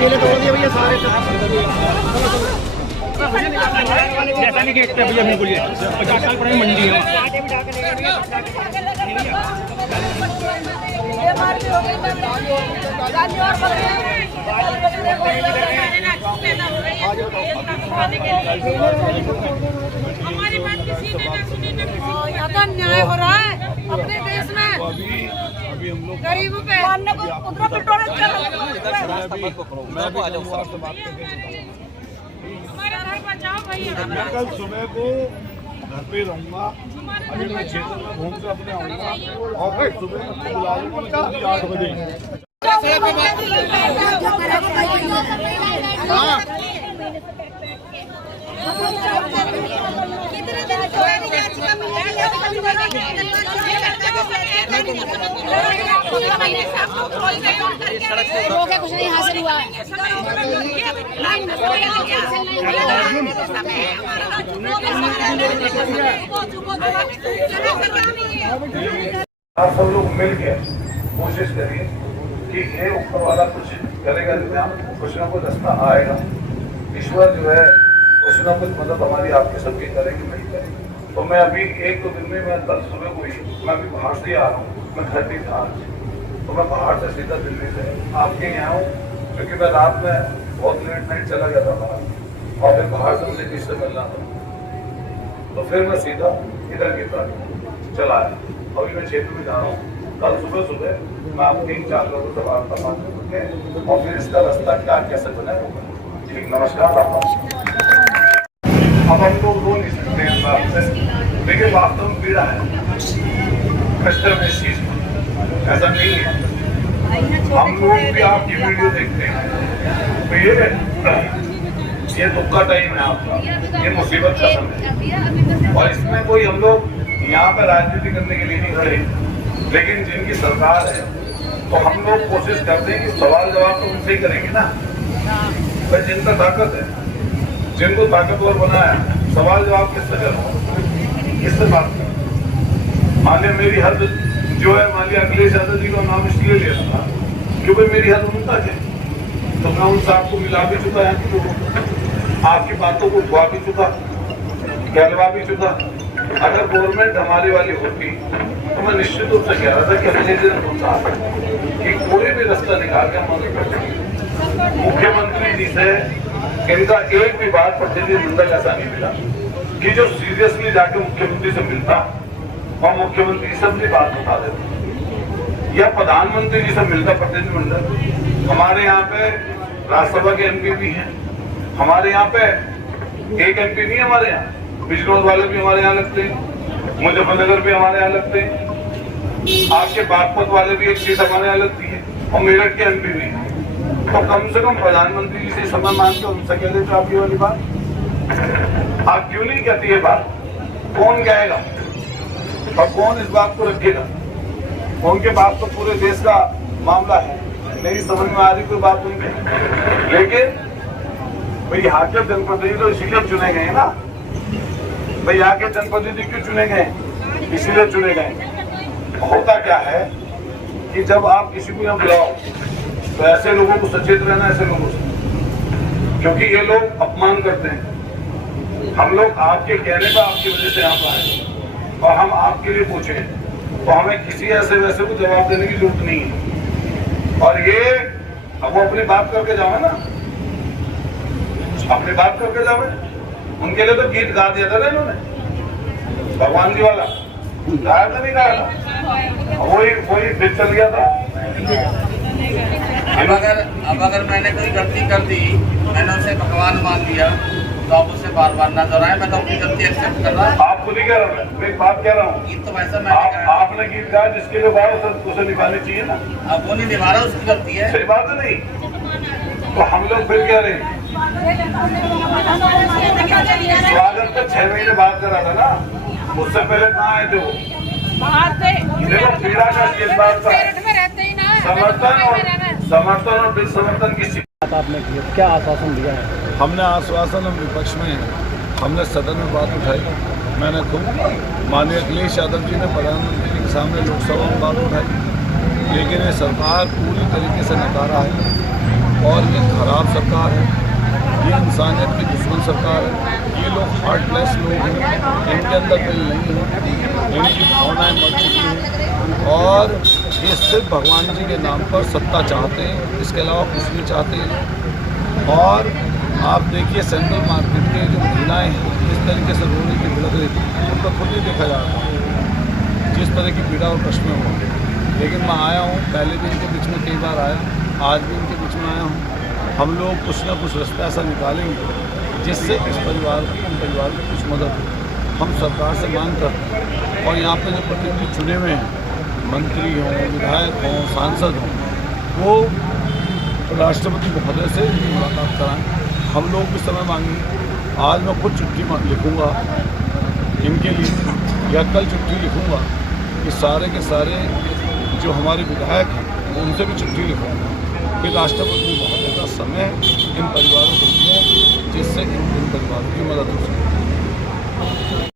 केले तोड़ दिए भैया सारे। जैसा भी गेट पे भैया बिल्कुल 50 साल पुरानी मंडी है। हमारी बात किसी ने ना सुनी ना किसी को। यहाँ तो अन्याय हो रहा है अपने देश में गरीबों पे। हमारा घर बचाओ भैया। मैं कल सुबह को घर पे रहूँगा, अभी मैं क्षेत्र में घूम कर अपने आऊँगा और फिर सुबह में बुला लूँगा 8 बजे। कुछ नहीं हासिल हुआ है। आप सब लोग मिल के कोशिश करिए कि ये ऊपर वाला कुछ करेगा, कुछ ना कुछ रास्ता आएगा। ईश्वर जो है कुछ ना कुछ मदद हमारी आपके सबकी करेगी, नहीं करेगी। तो मैं अभी 1-2 दिन में, मैं कल सुबह को ही मैं अभी बाहर से आ रहा हूँ, मैं घर नहीं था आज, तो मैं बाहर से सीधा दिल्ली से आपके यहाँ हूँ, क्योंकि मैं रात में बहुत लेट नाइट चला गया था बाहर और फिर बाहर से मुझे किससे मिलना था, तो फिर मैं सीधा इधर की तरफ चला आया। अभी मैं क्षेत्र में जा रहा हूँ, कल सुबह मैं आप 3-4 लोगों से वार्तालाप करके और फिर इसका रास्ता क्या कैसे बना होगा। ठीक, नमस्कार। अब हम लोग रो नहीं सकते हैं बात से, लेकिन वास्तव में पीड़ा है कष्ट में इस चीज में, ऐसा नहीं है। हम लोग भी आपकी वीडियो देखते हैं, तो ये दुख का टाइम है आपका, ये मुसीबत का समय है, और इसमें कोई हम लोग यहाँ पे राजनीति करने के लिए नहीं खड़े, लेकिन जिनकी सरकार है तो हम लोग कोशिश करते हैं कि सवाल जवाब तो उनसे ही करेंगे ना, भाई जिनका ताकत है, जिनको ताकतवर बनाया, सवाल जवाब किससे करो, किससे बात करो। मान लिया मेरी हद जो है, मान लिया अखिलेश यादव जी का नाम इसलिए ले रहा था क्योंकि मेरी हद उनका है, तो मैं उन साहब को मिला भी चुका है, आपकी बातों को धुआ भी चुका, कहलवा भी चुका। अगर गवर्नमेंट हमारी वाली होती तो मैं निश्चित रूप से कह रहा था कि कोई भी रास्ता निकाल के मदद कर सकते। मुख्यमंत्री जी से इनका एक भी बात प्रतिनिधिमंडल ऐसा नहीं मिला कि जो सीरियसली जाके मुख्यमंत्री से मिलता और मुख्यमंत्री से अपनी बात बता देता, या प्रधानमंत्री जी से मिलता प्रतिनिधिमंडल। हमारे यहाँ पे राज्यसभा के एमपी भी हैं, हमारे यहाँ पे एक एमपी नहीं, हमारे यहाँ बिजनौर वाले भी हमारे यहाँ लगते हैं, मुजफ्फरनगर भी हमारे यहाँ लगते हैं, आपके बागपत वाले भी एक सीट हमारे यहाँ लगती है, और मेरठ के एमपी भी। तो कम से कम प्रधानमंत्री जी से समय मांगते उनसे कह देते आप ये वाली बात, आप क्यों नहीं कहती है बात? कौन कहेगा और कौन इस बात को रखेगा? उनके पास तो पूरे देश का मामला है, मेरी समझ में आ रही कोई बात नहीं है। लेकिन भाई यहाँ के जनप्रतिनिधि तो इसीलिए चुने गए ना, भाई यहाँ के जनप्रतिनिधि क्यों चुने गए? इसीलिए चुने गए। होता क्या है कि जब आप किसी को यहाँ बुलाओ तो ऐसे लोगों को सचेत रहना, ऐसे लोगों से, क्योंकि ये लोग अपमान करते हैं। हम लोग आपके कहने पर आपकी वजह से यहाँ पर आए और हम आपके लिए पूछे, तो हमें किसी ऐसे वैसे को जवाब देने की जरूरत नहीं है। और ये अब वो अपनी बात करके जाओ ना, अपनी बात करके जाओ। उनके लिए तो गीत गा दिया था ना इन्होंने, भगवान जी वाला गाया था, नहीं गाया था, वही फिर चल गया था। अब अगर मैंने कोई गलती कर दी, मैंने उसे भगवान मान लिया, तो आप उसे बार बार ना दोहराएं। मैं तो अपनी गलती एक्सेप्ट कर रहा हूँ। आपको नहीं कह रहा हूँ, मैं एक बात कह रहा हूँ, गीत तो वैसा मैंने गाया, आपने गीत गाया जिसके लिए गाया उसे निभानी चाहिए ना। अब वो नहीं निभा रहा, उसकी गलती है। सही बात है नहीं? तो हम लोग फिर कह रहे हैं स्वागत तो 6 महीने बाद करा था ना, उससे पहले कहाँ आए थे वो? देखो पीड़ा का किस बात का समर्थन और बिल समर्थन की आपने किया, क्या आश्वासन दिया है? हमने आश्वासन, हम विपक्ष में हैं, हमने सदन में बात उठाई। मैंने खुद माननीय अखिलेश यादव जी ने प्रधानमंत्री के सामने लोकसभा में बात उठाई, लेकिन ये सरकार पूरी तरीके से नकारा है। और ये खराब सरकार है, ये इंसानियत की दुश्मन सरकार है। ये लोग हार्टलेस लोग हैं, इनके अंदर दिल नहीं है, इनकी भावनाएं मर चुकी हैं और ये सिर्फ भगवान जी के नाम पर सत्ता चाहते हैं, इसके अलावा कुछ नहीं चाहते हैं। और आप देखिए सेंट्रल मार्केट के जो महिलाएं हैं इस तरीके से रोने की भिड़क रही थी, उनका खुद ही देखा जा रहा है जिस तरह की पीड़ा और कष्ट में हुआ। लेकिन मैं आया हूँ, पहले भी इनके बीच में कई बार आया, आज भी इनके बीच में आया हूँ। हम लोग कुछ ना कुछ रास्ता ऐसा निकालेंगे जिससे इस परिवार की, इन परिवार को कुछ मदद हो। हम सरकार से मांग करते हैं और यहाँ पे जो प्रतिनिधि चुने हुए हैं, मंत्री हों, विधायक हों, सांसद हों, वो राष्ट्रपति महोदय से इनकी मुलाकात कराएं। हम लोग भी समय मांगेंगे। आज मैं खुद चिट्ठी लिखूँगा इनके लिए, या कल चिट्ठी लिखूँगा कि सारे के सारे जो हमारे विधायक हैं उनसे भी चिट्ठी लिखूँगा कि राष्ट्रपति महोदय का समय इन परिवार